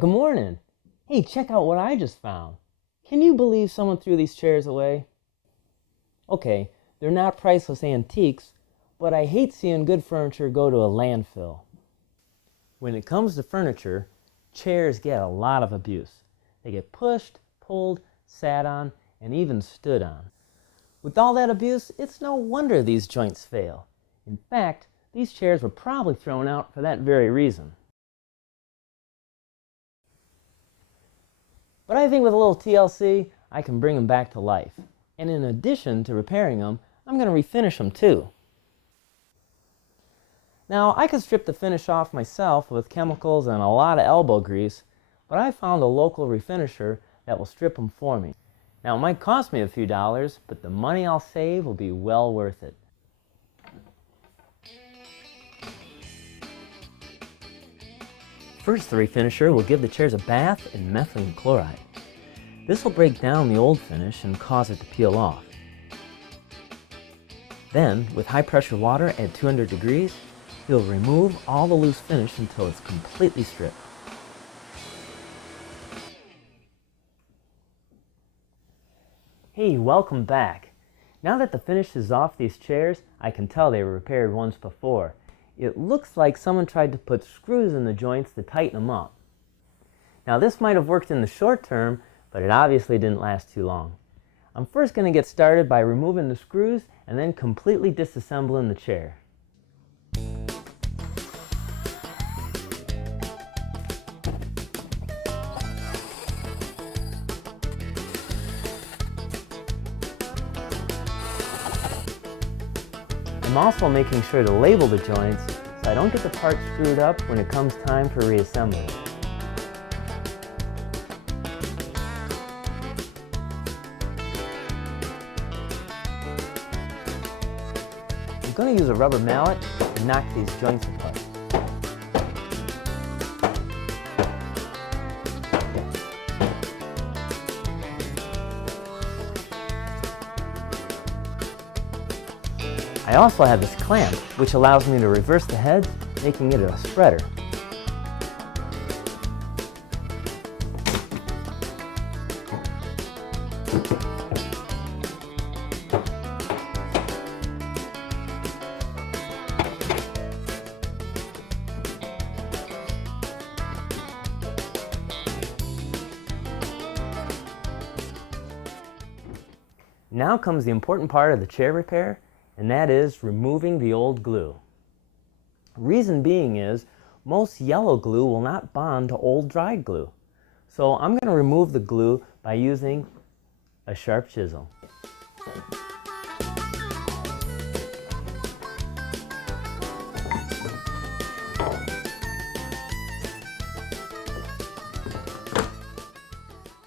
Good morning. Hey, check out what I just found. Can you believe someone threw these chairs away? Okay, they're not priceless antiques, but I hate seeing good furniture go to a landfill. When it comes to furniture, chairs get a lot of abuse. They get pushed, pulled, sat on, and even stood on. With all that abuse, it's no wonder these joints fail. In fact, these chairs were probably thrown out for that very reason. But I think with a little TLC, I can bring them back to life. And in addition to repairing them, I'm going to refinish them too. Now, I could strip the finish off myself with chemicals and a lot of elbow grease, but I found a local refinisher that will strip them for me. Now, it might cost me a few dollars, but the money I'll save will be well worth it. First, the refinisher will give the chairs a bath in methylene chloride. This will break down the old finish and cause it to peel off. Then, with high pressure water at 200 degrees, you'll remove all the loose finish until it's completely stripped. Hey, welcome back. Now that the finish is off these chairs, I can tell they were repaired once before. It looks like someone tried to put screws in the joints to tighten them up. Now this might have worked in the short term, but it obviously didn't last too long. I'm first going to get started by removing the screws and then completely disassembling the chair. I'm also making sure to label the joints so I don't get the part screwed up when it comes time for reassembly. I'm going to use a rubber mallet and knock these joints apart. I also have this clamp, which allows me to reverse the heads, making it a spreader. Now comes the important part of the chair repair, and that is removing the old glue. Reason being is, most yellow glue will not bond to old dried glue. So I'm going to remove the glue by using a sharp chisel.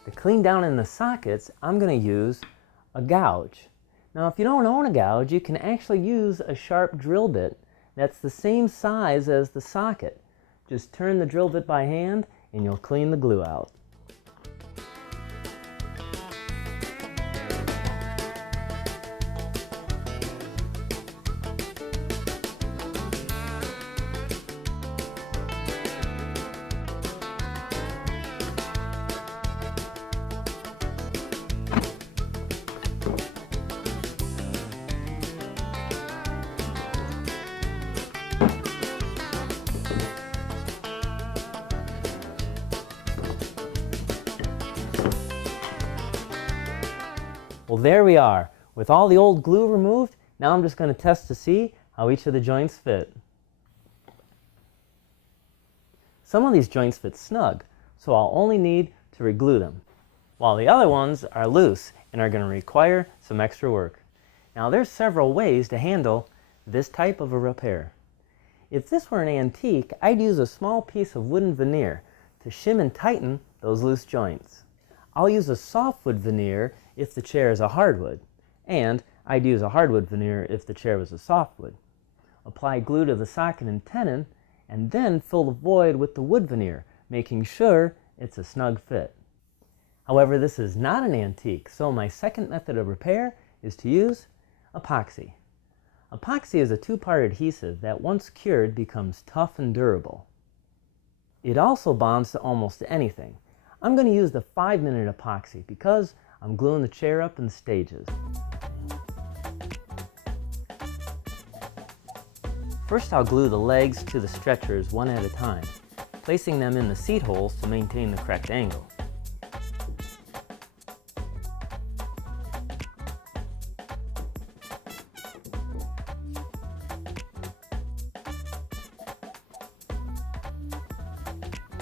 To clean down in the sockets, I'm going to use a gouge. Now, if you don't own a gouge, you can actually use a sharp drill bit that's the same size as the socket. Just turn the drill bit by hand and you'll clean the glue out. Well, there we are. With all the old glue removed, now I'm just going to test to see how each of the joints fit. Some of these joints fit snug, so I'll only need to reglue them, while the other ones are loose and are going to require some extra work. Now, there's several ways to handle this type of a repair. If this were an antique, I'd use a small piece of wooden veneer to shim and tighten those loose joints. I'll use a softwood veneer if the chair is a hardwood, and I'd use a hardwood veneer if the chair was a softwood. Apply glue to the socket and tenon, and then fill the void with the wood veneer, making sure it's a snug fit. However, this is not an antique, so my second method of repair is to use epoxy. Epoxy is a two-part adhesive that once cured becomes tough and durable. It also bonds to almost anything. I'm going to use the 5-minute epoxy because I'm gluing the chair up in stages. First, I'll glue the legs to the stretchers one at a time, placing them in the seat holes to maintain the correct angle.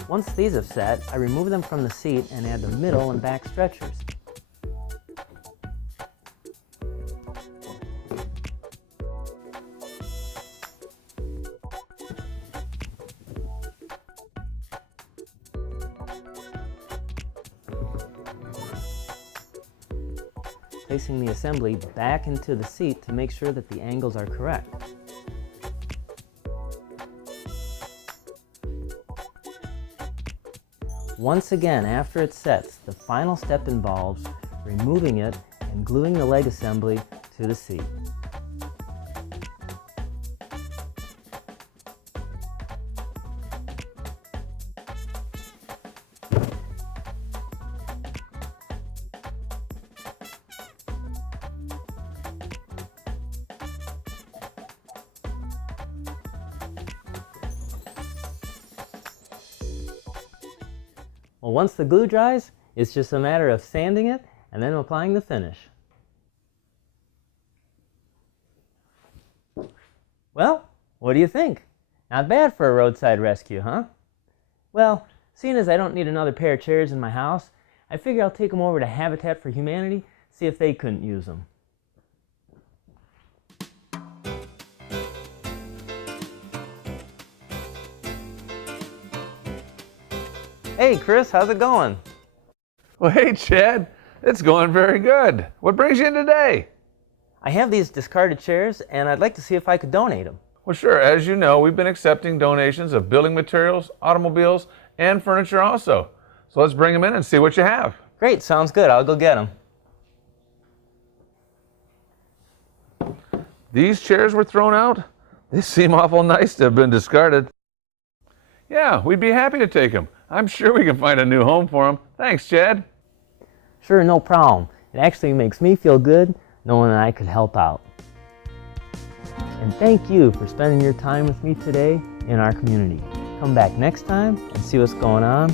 Once these have set, I remove them from the seat and add the middle and back stretchers. Placing the assembly back into the seat to make sure that the angles are correct. Once again, after it sets, the final step involves removing it and gluing the leg assembly to the seat. Well, once the glue dries, it's just a matter of sanding it and then applying the finish. Well, what do you think? Not bad for a roadside rescue, huh? Well, seeing as I don't need another pair of chairs in my house, I figure I'll take them over to Habitat for Humanity, see if they couldn't use them. Hey Chris, how's it going? Well, hey Chad, it's going very good. What brings you in today? I have these discarded chairs and I'd like to see if I could donate them. Well, sure. As you know, we've been accepting donations of building materials, automobiles, and furniture also. So let's bring them in and see what you have. Great, sounds good. I'll go get them. These chairs were thrown out? They seem awful nice to have been discarded. Yeah, we'd be happy to take them. I'm sure we can find a new home for them. Thanks, Chad. Sure, no problem. It actually makes me feel good knowing that I could help out. And thank you for spending your time with me today in our community. Come back next time and see what's going on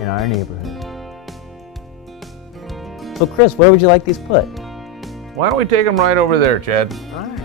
in our neighborhood. So Chris, where would you like these put? Why don't we take them right over there, Chad? All right.